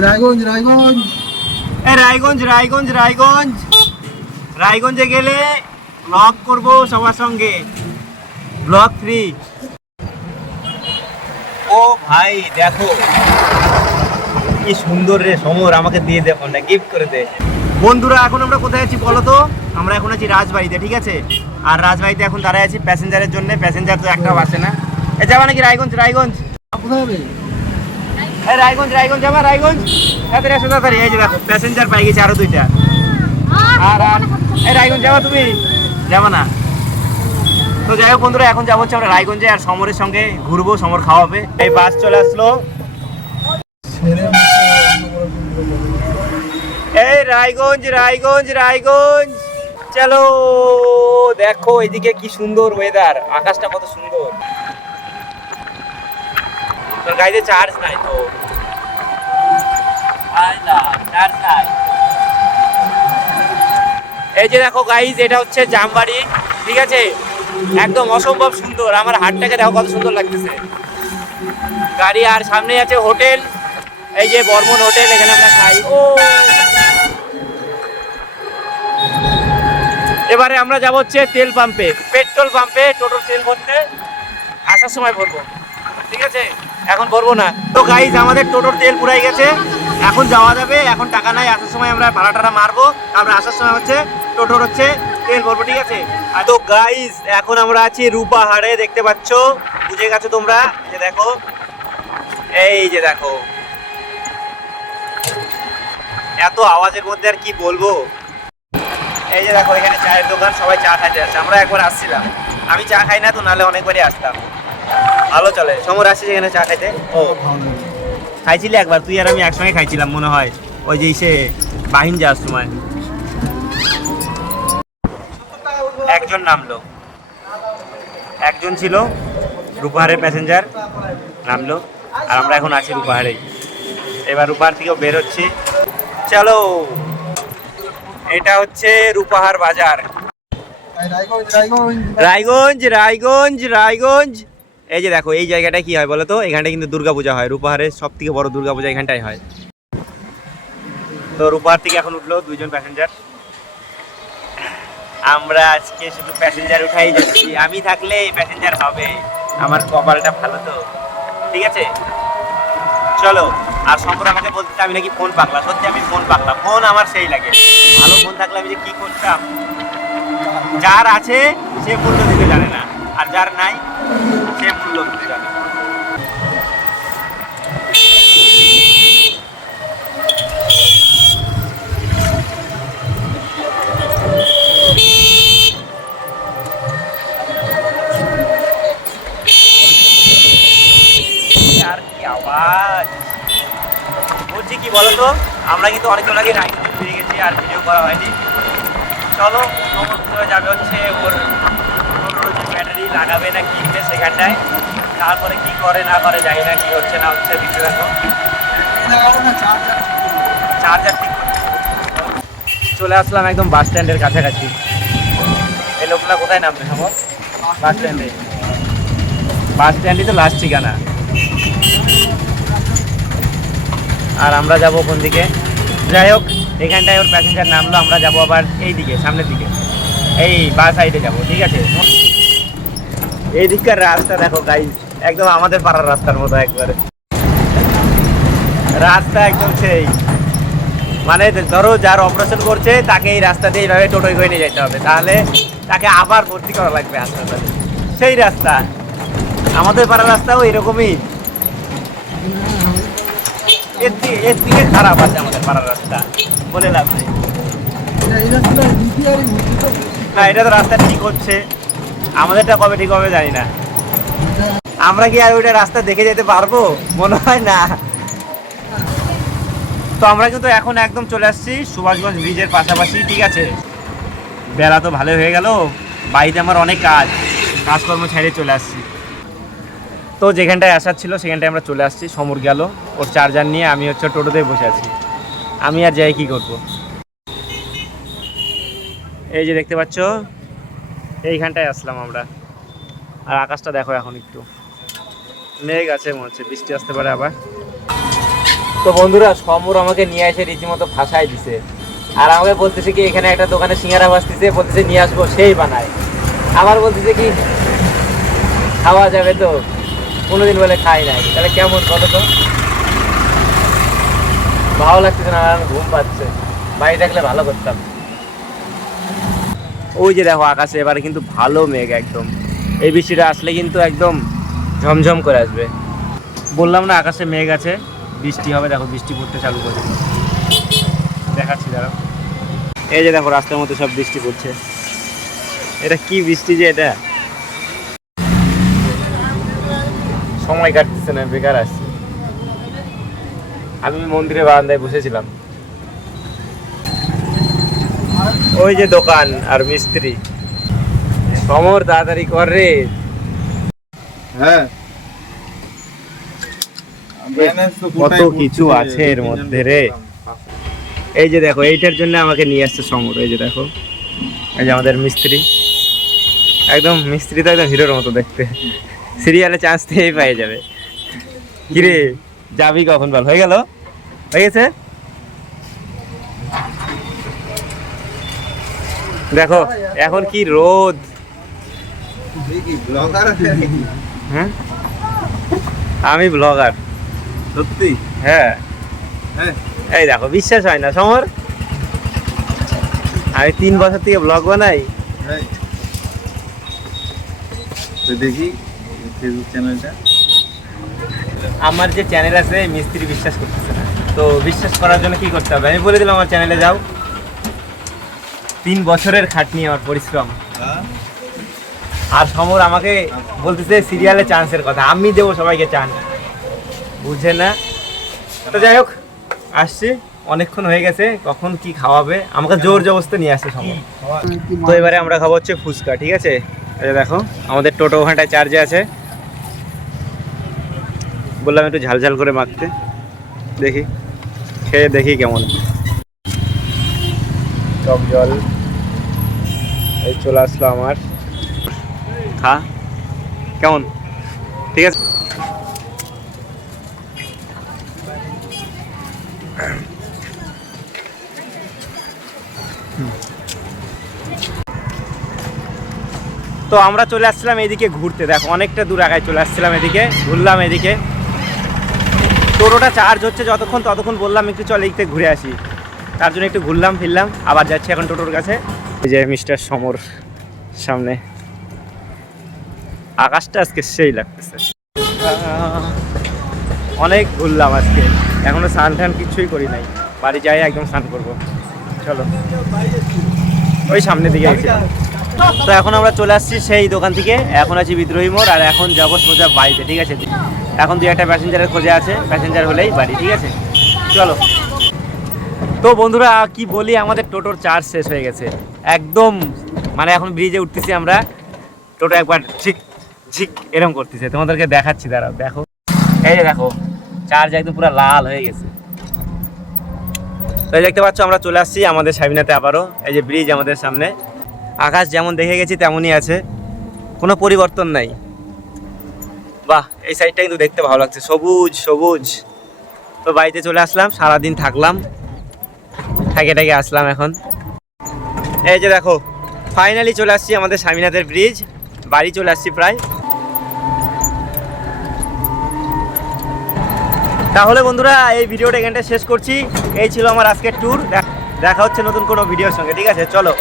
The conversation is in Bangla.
রায়গঞ্জ রায়গঞ্জ। রায়গঞ্জ রায়গঞ্জ রায়গঞ্জ। রায়গঞ্জে গেলে ব্লগ করব সবার সঙ্গে। ব্লগ ফ্রি ও ভাই দেখো। কি সুন্দর রে সমর আমাকে দিয়ে দে ফোনটা গিফট করে দে। বন্ধুরা এখন আমরা কোথায় আছি বলো তো? আমরা এখন আছি রাজবাড়িতে ঠিক আছে? আর রাজবাড়িতে এখন দাঁড়ায় আছি প্যাসেঞ্জারের জন্য। প্যাসেঞ্জার তো একটাও আসে না। এ যাবা নাকি রায়গঞ্জ রায়গঞ্জ? কোথায় হবে রায়গঞ্জ রায়গঞ্জ যাবা রায়গঞ্জ। তাড়াতাড়ি আসো তাড়াতাড়ি, এই দেখো প্যাসেঞ্জার পাই গেছে আরও দুইটা। আর আর, এই রায়গঞ্জ যাবা তুমি? যাবা না? তো যাই হোক বন্ধুরা, এখন যাব হচ্ছে আমরা রায়গঞ্জে আর সমরের সঙ্গে ঘুরবো, সমর খাওয়াবে এই বাস চলে আসলো। এই রায়গঞ্জ রায়গঞ্জ রায়গঞ্জ। চলো, দেখো এদিকে কি সুন্দর ওয়েদার আকাশটা কত সুন্দর। তোর গাড়িতে চার্জ নাই তো। চার্জ এই যে দেখো গাইজ এটা হচ্ছে জামবাড়ি, ঠিক আছে? একদম অসম্ভব সুন্দর, আমার হাটটাকে দেখো কত সুন্দর লাগতেছে। গাড়ি আর সামনে আছে হোটেল, এই যে বর্মন হোটেল, এখানে আমরা খাই। ও! এবারে আমরা যাব হচ্ছে তেল পাম্পে, পেট্রোল পাম্পে, টোটো তেল ভরতে, আসার সময় ভরবো, ঠিক আছে? এখন করব না। তো গাইজ আমাদের টোটোর তেল পুরাই গেছে। এখন যাওয়া যাবে। এখন টাকা নাই, আসার সময় আমরা ভাড়া টাড়া মারবো। আমরা আসার সময় হচ্ছে টোটোর হচ্ছে তেল ভরবো, ঠিক আছে? তো গাইজ এখন আমরা আছি রূপাহাড়ে দেখতে পাচ্ছ? বুঝে গেছো তোমরা? যে দেখো, এই যে দেখো। এত আওয়াজের মধ্যে আর কি বলব? এই যে দেখো, এখানে চায়ের দোকান, সবাই চা খাইতে আসছে আমরা একবার আসছিলাম। আমি চা খাই না, তো নাহলে অনেকবারই আসতাম। ভালো চলে। সমর আসছিস এখানে চা খাইতে। ও। খাইছিলি একবার তুই আর আমি একসঙ্গে খাইছিলাম মনে হয়। ওই যে সে বাহিন যাওয়ার সময়। একজন নামলো। একজন ছিল রূপাহারের প্যাসেঞ্জার নামলো। আর আমরা এখন আছি রূপাহারে এবার রূপাহার থেকেও বের হচ্ছি। চলো এটা হচ্ছে রূপাহার বাজার। রায়গঞ্জ। রায়গঞ্জ রায়গঞ্জ রায়গঞ্জ। এই যে দেখো, এই জায়গাটা কি হয় বলো তো? এখানটা কিন্তু দুর্গাপূজা হয়। রূপাহারের সব থেকে বড় দুর্গাপূজা এখানটাই হয়। তো রূপাহার থেকে এখন উঠল দুইজন প্যাসেঞ্জার আমরা আজকে শুধু প্যাসেঞ্জার উঠাই যাচ্ছি। আমি থাকলে প্যাসেঞ্জার হবে। আমার কপালটা ভালো তো। ঠিক আছে? চলো, আর সম্পর্ক আমাকে বলতে আমি নাকি ফোন পাকলা সত্যি আমি ফোন পাকলা ফোন আমার সেই লাগে। ভালো ফোন থাকলে আমি যে কি করতাম? যার আছে, সে মূল্য দিতে জানে না। আর যার নাই, সে মূল্য দিতে আর বলছি কি বলতো, আমরা কিন্তু অনেকক্ষণ আগে রাইড পেয়ে গেছি আর ভিডিও করা হয়নি। চলো সমুদ্রে যাবে হচ্ছে ওর ব্যাটারি লাগাবে না কিনবে সেখানটায়? তারপরে কি করে না করে জানি না কি হচ্ছে না হচ্ছে দিতে দেখো চার্জার ঠিক চলে আসলাম একদম বাস স্ট্যান্ডের কাছাকাছি। এই লোকটা কোথায় নামবে খবর? বাস স্ট্যান্ডে। বাস স্ট্যান্ডই তো লাস্ট ঠিকানা। আর আমরা যাব কোন দিকে? যাই হোক, এখানটায় ওর প্যাসেঞ্জার নামলো, আমরা যাব আবার এই দিকে সামনের দিকে। এই বা সাইডে যাব, ঠিক আছে? এই দিককার রাস্তা দেখো গাইজ একদম আমাদের পাড়ার রাস্তার মতো একবারে। রাস্তা একদম সেই। মানে ধরো যার অপারেশন করছে তাকে এই রাস্তা দিয়ে এইভাবে টোটোয় করে নিয়ে যেতে হবে। তাহলে তাকে আবার ভর্তি করা লাগবে হাসপাতালে। সেই রাস্তা। আমাদের পাড়ার রাস্তাও এরকমই। এর থেকে এর থেকে খারাপ আছে আমাদের পাড়ার রাস্তা। বলে লাভ নেই। না এটা তো রাস্তা ঠিক হচ্ছে। আমাদেরটা কবে ঠিক হবে জানি না। আমরা কি আর ওইটা রাস্তা দেখে যেতে পারব? মনে হয় না। তো আমরা কিন্তু এখন একদম চলে আসছি সুভাষগঞ্জ ব্রিজের পাশাপাশি, ঠিক আছে? বেলা তো ভালো হয়ে গেল। বাড়িতে আমার অনেক কাজ, কাজকর্ম ছেড়ে চলে আসছি। তো যেখানটায় আসার ছিল সেখানটায় আমরা চলে আসছি, সমর গেল। ওর চার্জার নিয়ে আমি হচ্ছে টোটোতে বসে আছি। আমি আর যাই কি করব? এই যে দেখতে পাচ্ছ এইখানটায় আসলাম আমরা। আর আকাশটা দেখো এখন একটু। মেঘ আছে, মনে হচ্ছে বৃষ্টি আসতে পারে আবার। তো বন্ধুরা, সমর আমাকে নিয়ে এসে রীতিমতো ফাঁসাই দিছে। আর আমাকে বলতেছে কি, এখানে একটা দোকানে সিঙ্গারা বাসতেছে বলতেছে নিয়ে আসব, সেই বানায়। আবার বলতেছে কি, খাওয়া যাবে তো, কোনোদিন বলে খাই নাই। তাহলে কেমন, বলো তো? ভালো লাগতেছে না ঘুম পাচ্ছে। বাড়ি থাকলে ভালো করতাম। ওই যে দেখো আকাশে, এবারে কিন্তু ভালো মেঘ একদম। এই বৃষ্টিটা আসলে কিন্তু একদম ঝমঝম করে আসবে। বললাম না আকাশে মেঘ আছে, বৃষ্টি হবে, দেখো বৃষ্টি পড়তে চালু করে। দেখাচ্ছি, দাঁড়াও। এই যে দেখো, রাস্তার মধ্যে সব বৃষ্টি পড়ছে। এটা কি বৃষ্টি যে এটা? সময় কাটতেছে না, বেকার আসছে আমি মন্দিরে বারান্দায় বসেছিলাম। ওই যে দোকান আর মিস্ত্রি। সমর তাড়াতাড়ি কর রে। হ্যাঁ। কত কিছু আছে এর মধ্যে রে। এই যে দেখো এইটার জন্য আমাকে নিয়ে আসছে সমর এই যে দেখো। এই যে আমাদের মিস্ত্রি। একদম মিস্ত্রি তো একদম হিরোর মতো দেখতে। সিরিয়ালে চান্স পেয়ে যাবে। কিরে যাবি কখন বল? হয়ে গেল? হয়ে গেছে? দেখো এখন কি রোদ। ব্লগার হ্যাঁ? আমি ব্লগার সত্যি? হ্যাঁ। হ্যাঁ। এই দেখো বিশ্বাস হয় না সমর। আমি তিন বছর থেকে ব্লগ বানাই। তো দেখি ফেসবুক চ্যানেলটা আমার যে চ্যানেল আছে মিস্ত্রি বিশ্বাস করতেছে না। তো বিশ্বাস করার জন্য কি করতে হবে? আমি বলে দিলাম আমার চ্যানেলে যাও। তিন বছরের খাটনি আমার পরিশ্রম। আর সমর আমাকে বলতেছে সিরিয়ালে চান্সের কথা। আমি দেবো সবাইকে চান বুঝে না? তো যাই হোক, আসছি। অনেকক্ষণ হয়ে গেছে। কখন কি খাওয়াবে? আমাকে জোর জবস্ত নিয়ে আসছে সমর। তো এবারে আমরা খাব হচ্ছে ফুচকা, ঠিক আছে? দেখো, আমাদের টোটো ওখানটায় চার্জে আছে। বললাম একটু ঝাল ঝাল করে মাখতে। দেখি, খেয়ে দেখি কেমন। টক জল। এই চলে আসলো আমার। খা। কেমন? ঠিক আছে। তো আমরা চলে আসছিলাম এদিকে ঘুরতে। দেখো, অনেকটা দূর আগায় চলে আসছিলাম এদিকে। ঘুরলাম এদিকে। টোটোটা চার্জ হচ্ছে যতক্ষণ, ততক্ষণ বললাম একটু চল এদিকে ঘুরে আসি। তার জন্য একটু ঘুরলাম, ফিরলাম, আবার যাচ্ছি এখন টোটোর কাছে। এই যে মিস্টার সমর সামনে। আকাশটা আজকে সেই লাগতেছে। অনেক ঘুরলাম আজকে। এখনও স্নান টান কিছুই করি নাই। বাড়ি যাই, একদম স্নান করব। চলো। ওই সামনের দিকে গেছিলাম। তো এখন আমরা চলে আসছি সেই দোকান থেকে। এখন আছি বিদ্রোহী মোড়, আর এখন যাব সোজা বাড়িতে, ঠিক আছে? এখন দুই একটা প্যাসেঞ্জারের খোঁজে আছে। প্যাসেঞ্জার হলেই বাড়ি, ঠিক আছে? চলো। তো বন্ধুরা, কি বলি, আমাদের টোটোর চার্জ শেষ হয়ে গেছে। একদম মানে এখন ব্রিজে উঠতেছি আমরা। টোটো একবার ঝিক ঝিক, এরকম করতেছে। তোমাদেরকে দেখাচ্ছি, দাঁড়াও, দেখো। এই যে দেখো চার্জ একদম পুরো লাল হয়ে গেছে। তো দেখতে পাচ্ছ, আমরা চলে আসছি আমাদের সাবিনাতে আবারও। এই যে ব্রিজ আমাদের সামনে। আকাশ যেমন দেখে গেছি, তেমনই আছে। কোনো পরিবর্তন নাই। বাহ, এই সাইডটা কিন্তু দেখতে ভালো লাগছে। সবুজ সবুজ। তো বাড়িতে চলে আসলাম, সারাদিন থাকলাম। থাকে টাকে আসলাম এখন। এই যে দেখো ফাইনালি চলে আসছি আমাদের স্বামীনাথের ব্রিজ বাড়ি চলে আসছি প্রায়। তাহলে বন্ধুরা, এই ভিডিওটা এখানটা শেষ করছি। এই ছিল আমার আজকের ট্যুর দেখা হচ্ছে নতুন কোনো ভিডিওর সঙ্গে, ঠিক আছে? চলো।